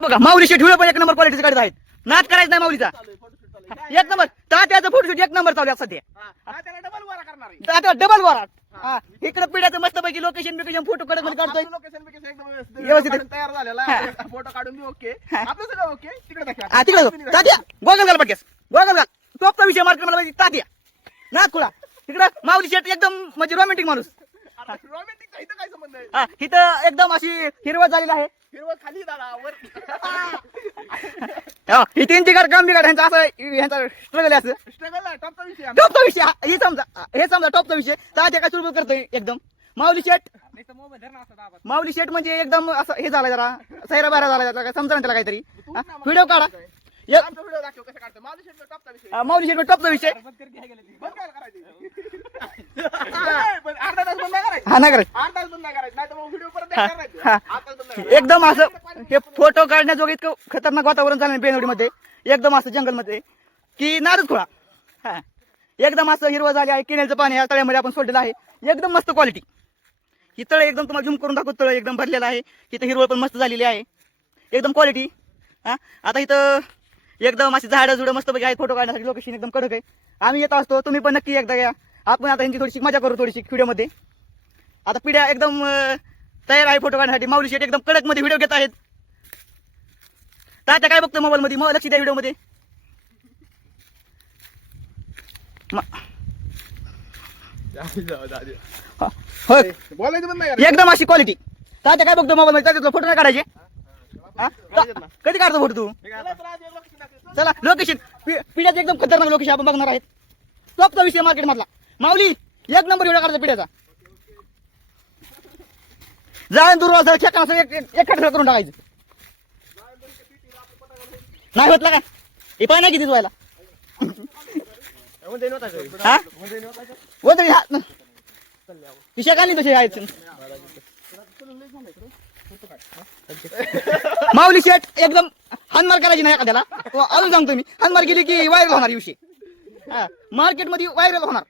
बघा माऊली शेट व्हिडिओ पण एक नंबर क्वालिटीचे काढत आहेत. नाच करायचं नाही माऊलीचा. एक नंबर तात्याचं फोटोशूट एक नंबर चालू आहे सध्या. तात्या डबल वरात. इकडे पिढ्याचं मस्त पैकी लोकेशन फोटो कडक मध्ये काढतोय व्यवस्थित तयार झालेला फोटो काढून मी ओके आपलं सगळं ओके तिकडे दाखवा. तिकडे तात्या गोगल घाल पटक्यास गोगल घाल टॉपचा विषय मार्केट मला पाहिजे तात्या नाच खुळा तिकडे माऊली शेट एकदम म्हणजे रोमॅन्टिक माणूस. रोमॅन्टिक इथं काय संबंध आहे? इथं एकदम अशी हिरवत झालेला आहे. हिरवं खाली दादा वर ही तीनची गाड काम बिघाड ह्यांचा असं ह्यांचा स्ट्रगल आहे असं स्ट्रगल आहे टॉपचा विषय आहे. टॉपचा विषय हे समजा टॉपचा विषय तात्या काय सुरू करतोय एकदम माऊली शेट. माऊली शेट म्हणजे एकदम असं हे झालं जरा सैरा बारा झाला काय समजा ना त्याला काहीतरी व्हिडिओ काढा. आमचा व्हिडिओ दाखव कसं काढतो माझं शेट टॉपचा विषय माऊली शेट टॉपचा विषय बंद काय करायचं पण अर्धा तास बंद करायचं हा नाही करायचं. अर्धा तास बंद करायचं नाही तर मग व्हिडिओ परत करायचं हा. आता बंद करायचं. एकदम असं हे फोटो काढण्याजोगं इतकं खतरनाक वातावरण झालं बेनवडीमध्ये एकदम असं जंगलमध्ये की नारच खुळा. हा एकदम असं हिरवं झाले आहे. किनेलचं पाणी या तळ्यामध्ये आपण सोडलेलं आहे. एकदम मस्त क्वालिटी. ही तळ एकदम तुम्हाला झूम करून दाखवतो. तळ एकदम भरलेलं आहे. इथं हिरवळ पण मस्त झालेली आहे. एकदम क्वालिटी. हा आता इथं एकदम अशी झाडं जुडं मस्त पैकी आहेत. फोटो काढण्यासाठी लोकेशन एकदम कडक आहे. आम्ही येत असतो तुम्ही पण नक्की एकदा या. आपण आता यांची थोडीशी मजा करू थोडीशी व्हिडिओमध्ये. आता पिढ्या एकदम तयार आहे फोटो काढण्यासाठी. माऊली शेट एकदम कडक मध्ये व्हिडिओ घेत आहेत. तात्या काय बघतो मोबाईल मध्ये मग लक्ष द्या व्हिडिओ मध्ये. होय बोलायचं बंद नाही एकदम अशी क्वालिटी. तात्या काय बघतो मोबाईल मध्ये त्याच्यातला फोटो नाही काढायचे. कधी काढतो फोटो तू. चला लोकेशन पिढ्याचं एकदम खतरनाक लोकेशन आपण बघणार आहेत. टॉपचा विषय मार्केट मधला माऊली एक नंबर व्हिडिओ काढायचा पिढ्याचा. जाण दूर असं ठेकाण असं एक करून टाकायचं नाही होत का हे पाय नाही किती व्हायला हा वदळी हा विषय का नाही तसे आहेत. माऊली शेट एकदम हानमार करायची नाही एखाद्याला अजून सांगतो मी. हानमार केली की व्हायरल होणार विषय. मार्केट मध्ये व्हायरल होणार.